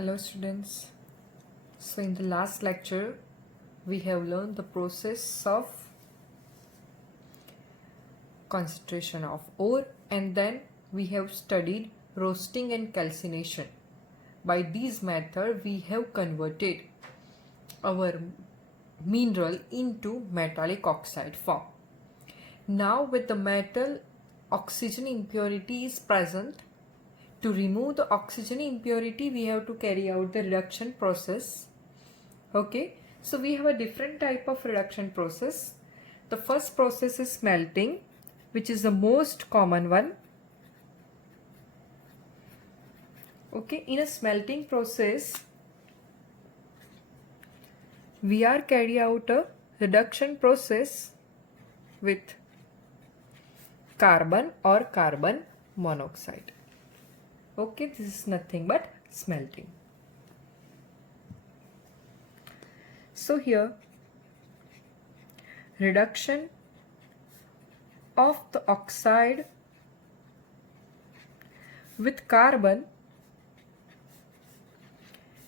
Hello students. So in the last lecture we have learned the process of concentration of ore, and then we have studied roasting and calcination. By these methods we have converted our mineral into metallic oxide form. Now with the metal, oxygen impurity is present. To remove the oxygen impurity, we have to carry out the reduction process. Okay, so we have a different type of reduction process. The first process is smelting, which is the most common one. Okay, in a smelting process, we are carry out a reduction process with carbon or carbon monoxide. Okay, this is nothing but smelting. So here, reduction of the oxide with carbon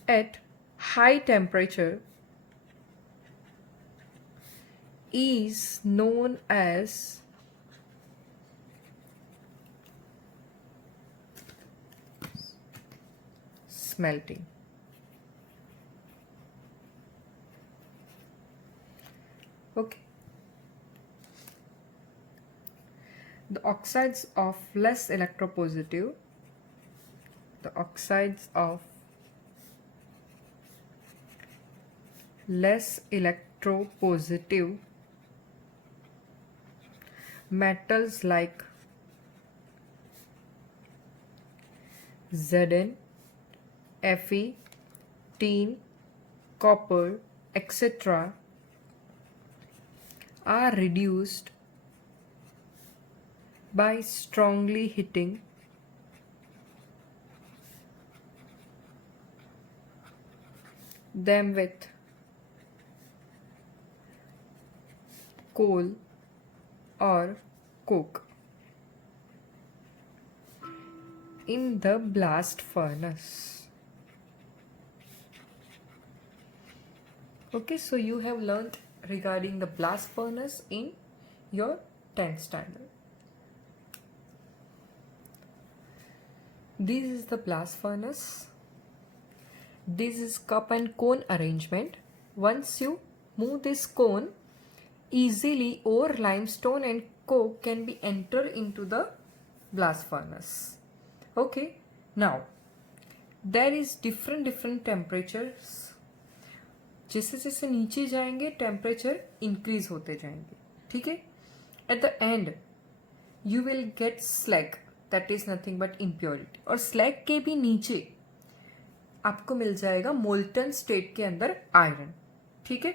at high temperature is known as smelting. Okay. The oxides of less electropositive, metals like Zn, Fe, tin, copper, etc. are reduced by strongly hitting them with coal or coke in the blast furnace. Okay, so you have learned regarding the blast furnace in your 10th standard. This is the blast furnace. This is cup and cone arrangement. Once you move this cone, easily ore, limestone and coke can be entered into the blast furnace. Okay, now there is different temperatures. जैसे जैसे नीचे जाएंगे temperature increase होते जाएंगे. ठीक है. At the end you will get slag, that is nothing but impurity. और slag के भी नीचे आपको मिल जाएगा मोल्टन स्टेट के अंदर आयरन. ठीक है.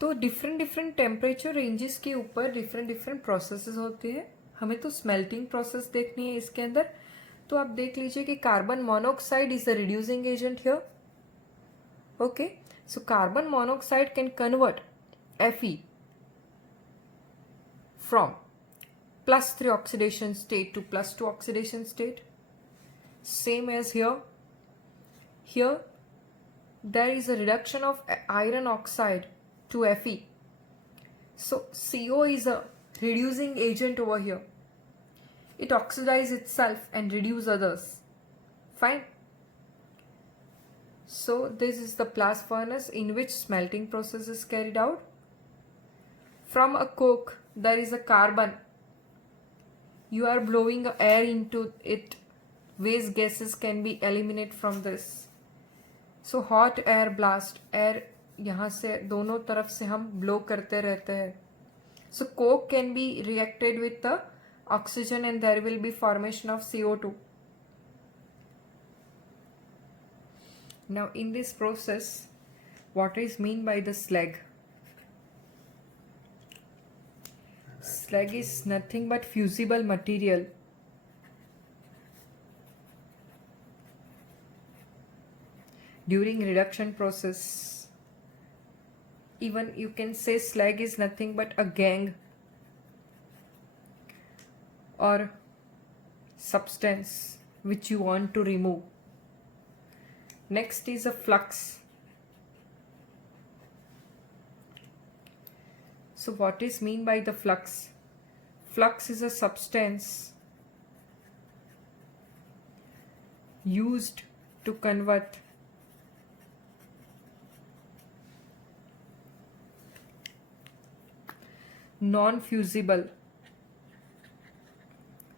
तो डिफरेंट टेम्परेचर रेंजेस के ऊपर डिफरेंट प्रोसेसेस होते हैं. हमें तो स्मेल्टिंग प्रोसेस देखनी है इसके अंदर. तो आप देख लीजिए कि carbon monoxide is the reducing agent here. Okay, so carbon monoxide can convert Fe from +3 oxidation state to +2 oxidation state. Same as here. Here there is a reduction of iron oxide to Fe. So CO is a reducing agent over here. It oxidizes itself and reduces others. Fine. So this is the blast furnace in which smelting process is carried out. From a coke there is a carbon. You are blowing air into it. Waste gases can be eliminated from this. So hot air blast, air यहाँ से दोनों तरफ से हम blow करते रहते हैं. So coke can be reacted with the oxygen and there will be formation of CO2. Now in this process, what is mean by the slag? Slag is nothing but fusible material during reduction process. Even you can say slag is nothing but a gang or substance which you want to remove. Next is a flux. So what is mean by the flux? Flux is a substance used to convert non-fusible.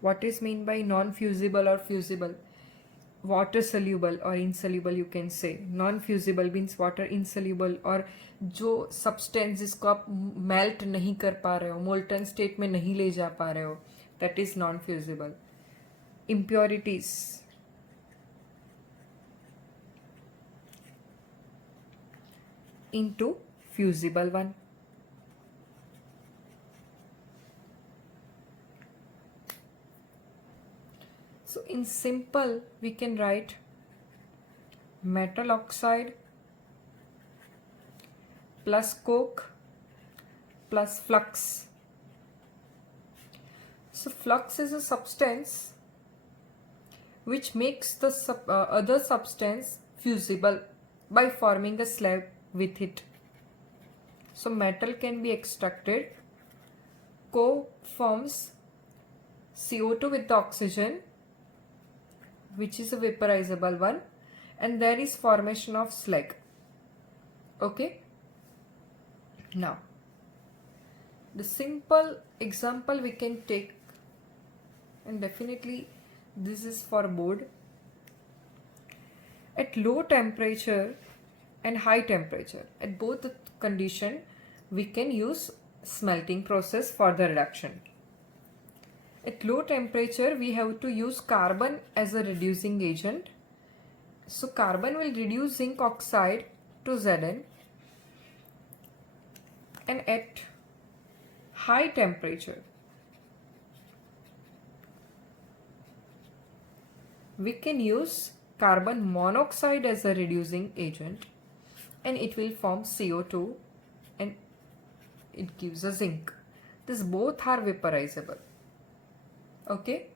What is mean by non-fusible or fusible? Water soluble or insoluble you can say. Non-fusible means water insoluble, और जो substance जिसको आप melt नहीं कर पा रहे हो, molten state में नहीं ले जा पा रहे हो, that is non-fusible. Impurities into fusible one. So in simple we can write metal oxide plus coke plus flux. So flux is a substance which makes the other substance fusible by forming a slab with it. So metal can be extracted, coke forms CO2 with the oxygen, which is a vaporizable one, and there is formation of slag. Okay, now the simple example we can take, and definitely this is for board. At low temperature and high temperature, at both the condition we can use smelting process for the reduction. At low temperature we have to use carbon as a reducing agent. So carbon will reduce zinc oxide to Zn, and at high temperature we can use carbon monoxide as a reducing agent, and it will form CO2 and it gives a zinc. These both are vaporizable. Okay.